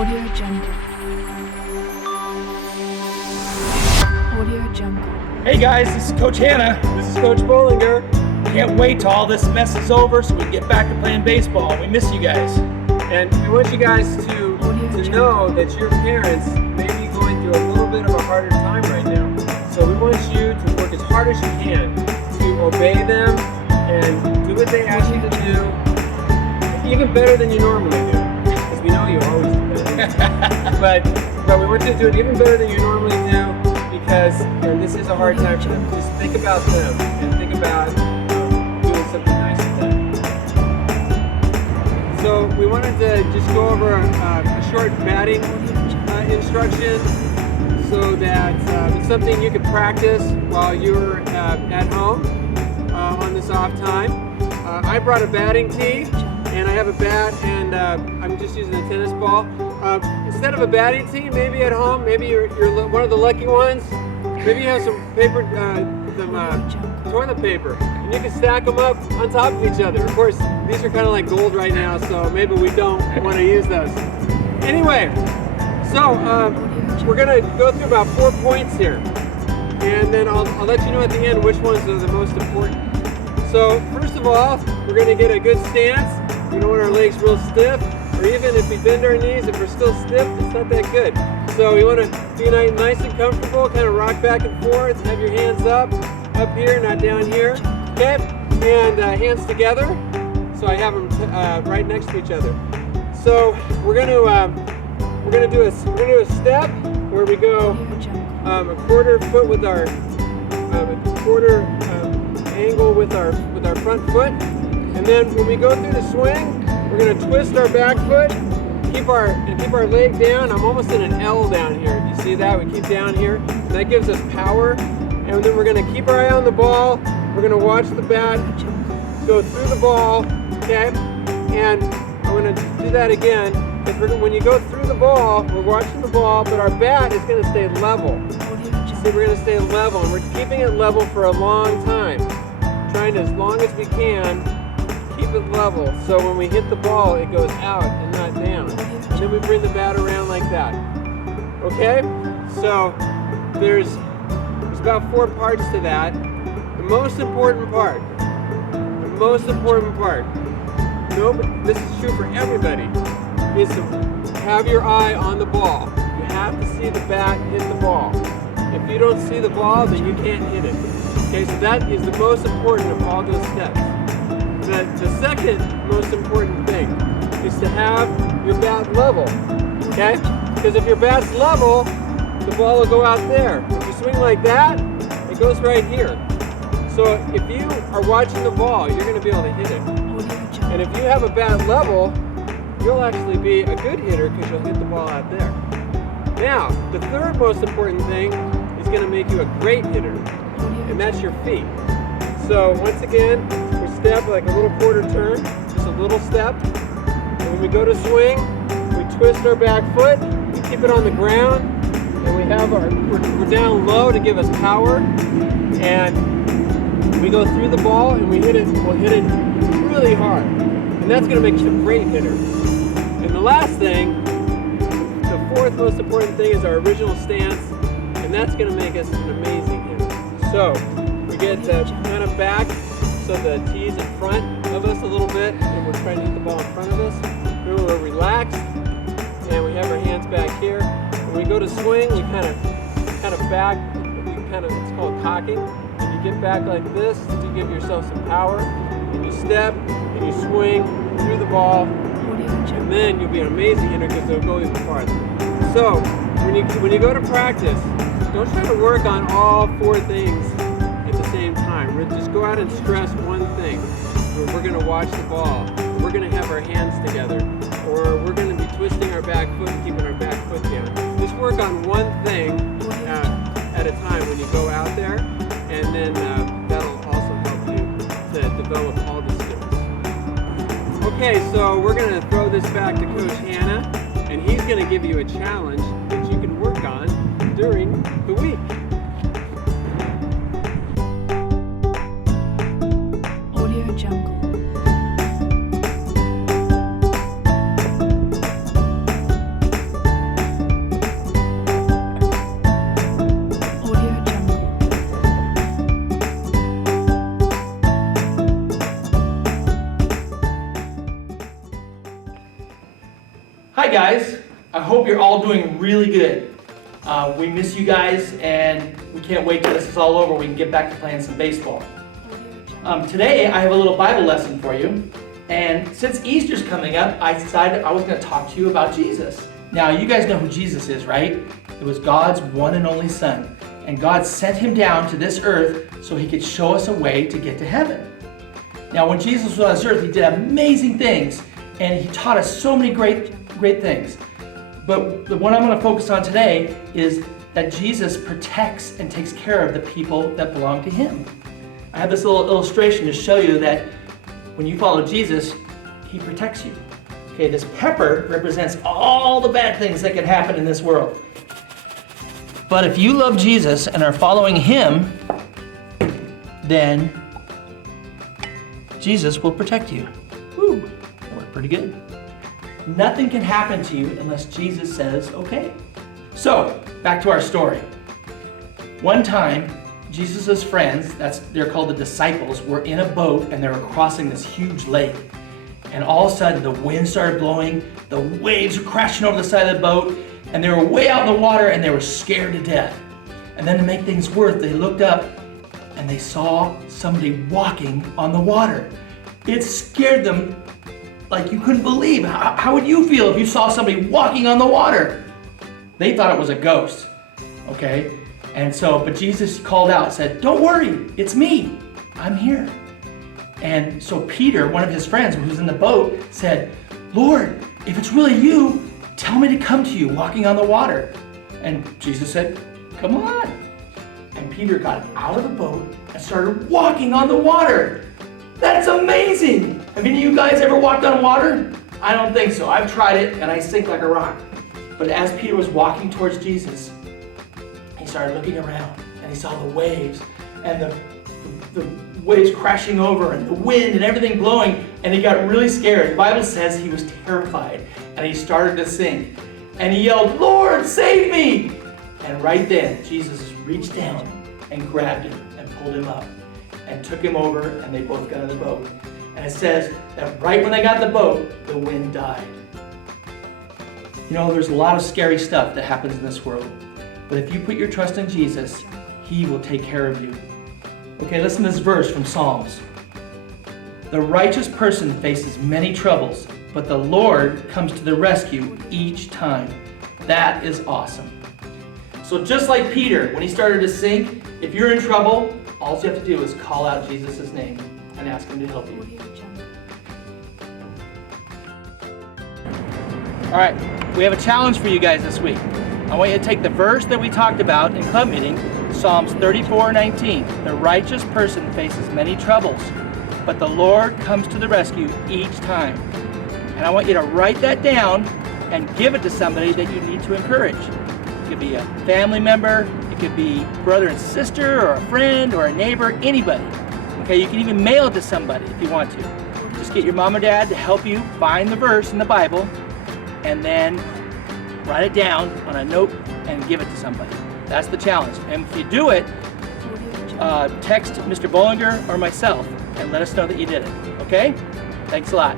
Audio Jungle. Audio Jungle. Hey guys, this is Coach Hannah. This is Coach Bollinger. Can't wait till all this mess is over so we can get back to playing baseball. We miss you guys. And we want you guys to know that your parents may be going through a little bit of a harder time right now. So we want you to work as hard as you can to obey them and do what they ask you to do, even better than you normally do. Because we know you always do that. but we want you to do it even better than you normally do, because this is a hard time for them. Just think about them and think about doing something nice with them. So we wanted to just go over a short batting instruction so that it's something you could practice while you're at home on this off time. I brought a batting tee and I have a bat, and I'm just using a tennis ball. Instead of a batting tee, maybe at home, maybe you're one of the lucky ones. Maybe you have some paper, some toilet paper, and you can stack them up on top of each other. Of course, these are kind of like gold right now, so maybe we don't want to use those. Anyway, so we're gonna go through about 4 points here, and then I'll let you know at the end which ones are the most important. So first of all, we're gonna get a good stance. We don't want our legs real stiff, or even if we bend our knees, if we're still stiff, it's not that good. So we want to be nice and comfortable, kind of rock back and forth, have your hands up here, not down here, okay? And hands together, so I have them right next to each other. So we're gonna do a step where we go a quarter foot with our quarter angle with our front foot, and then when we go through the swing, we're gonna twist our back foot. Keep our leg down. I'm almost in an L down here. Do you see that? We keep down here. And that gives us power. And then we're going to keep our eye on the ball. We're going to watch the bat go through the ball. Okay? And I'm going to do that again. Because when you go through the ball, we're watching the ball, but our bat is going to stay level. See, we're going to stay level. And we're keeping it level for a long time. Trying to, as long as we can, keep it level. So when we hit the ball, it goes out and not down. And then we bring the bat around like that. Okay? So there's about 4 parts to that. The most important part, this is true for everybody, is to have your eye on the ball. You have to see the bat hit the ball. If you don't see the ball, then you can't hit it. Okay, so that is the most important of all those steps. The second most important thing is to have your bat level, okay? Because if your bat's level, the ball will go out there. If you swing like that, it goes right here. So if you are watching the ball, you're going to be able to hit it. And if you have a bat level, you'll actually be a good hitter because you'll hit the ball out there. Now, the third most important thing is going to make you a great hitter, and that's your feet. So once again, we step like a little quarter turn, just a little step. And when we go to swing, we twist our back foot, we keep it on the ground, and we're down low to give us power. And we go through the ball and we'll hit it really hard. And that's gonna make you a great hitter. And the last thing, the fourth most important thing, is our original stance, and that's gonna make us an amazing hitter. So we get kind of back so the tee's in front of us a little bit, and we're trying to hit the ball in front of us. Remember, we're relaxed, and we have our hands back here. When we go to swing, we kind of back. It's called cocking. And you get back like this to give yourself some power. And you step and you swing through the ball, and then you'll be an amazing hitter because it'll go even farther. So when you go to practice, don't try to work on all 4 things at the same time. Just go out and stress one thing. We're going to watch the ball. We're going to have our hands together. Or we're going to be twisting our back foot and keeping our back foot down. Just work on one thing at a time when you go out there. And then that'll also help you to develop all the skills. Okay, so we're going to throw this back to Coach Hannah. And he's going to give you a challenge that you can work on during the week. Audio Jungle. Hi guys, I hope you're all doing really good. We miss you guys and we can't wait till this is all over. We can get back to playing some baseball. Today I have a little Bible lesson for you. And since Easter's coming up, I decided I was going to talk to you about Jesus. Now you guys know who Jesus is, right? It was God's one and only Son. And God sent him down to this earth so he could show us a way to get to heaven. Now when Jesus was on this earth, he did amazing things. And he taught us so many great things. But the one I'm going to focus on today is that Jesus protects and takes care of the people that belong to him. I have this little illustration to show you that when you follow Jesus, he protects you. Okay, this pepper represents all the bad things that can happen in this world. But if you love Jesus and are following him, then Jesus will protect you. Woo, that worked pretty good. Nothing can happen to you unless Jesus says, okay. So, back to our story. One time, Jesus' friends, they're called the disciples, were in a boat and they were crossing this huge lake. And all of a sudden, the wind started blowing, the waves were crashing over the side of the boat, and they were way out in the water and they were scared to death. And then to make things worse, they looked up and they saw somebody walking on the water. It scared them like you couldn't believe. How would you feel if you saw somebody walking on the water? They thought it was a ghost, okay? And so, but Jesus called out, said, don't worry, it's me, I'm here. And so Peter, one of his friends who was in the boat, said, Lord, if it's really you, tell me to come to you walking on the water. And Jesus said, come on. And Peter got out of the boat and started walking on the water. That's amazing. Have any of you guys ever walked on water? I don't think so. I've tried it and I sink like a rock. But as Peter was walking towards Jesus, he started looking around and he saw the waves and the waves crashing over and the wind and everything blowing, and he got really scared. The Bible says he was terrified and he started to sink. And he yelled, Lord, save me! And right then, Jesus reached down and grabbed him and pulled him up and took him over, and they both got in the boat. And it says that right when they got in the boat, the wind died. You know, there's a lot of scary stuff that happens in this world. But if you put your trust in Jesus, he will take care of you. Okay, listen to this verse from Psalms. The righteous person faces many troubles, but the Lord comes to the rescue each time. That is awesome. So just like Peter, when he started to sink, if you're in trouble, all you have to do is call out Jesus' name and ask him to help you. All right, we have a challenge for you guys this week. I want you to take the verse that we talked about in club meeting, Psalms 34:19. The righteous person faces many troubles, but the Lord comes to the rescue each time. And I want you to write that down and give it to somebody that you need to encourage. It could be a family member, it could be brother and sister, or a friend, or a neighbor, anybody. Okay, you can even mail it to somebody if you want to. Just get your mom or dad to help you find the verse in the Bible, and then write it down on a note and give it to somebody. That's the challenge. And if you do it, text Mr. Bollinger or myself and let us know that you did it. Okay? Thanks a lot.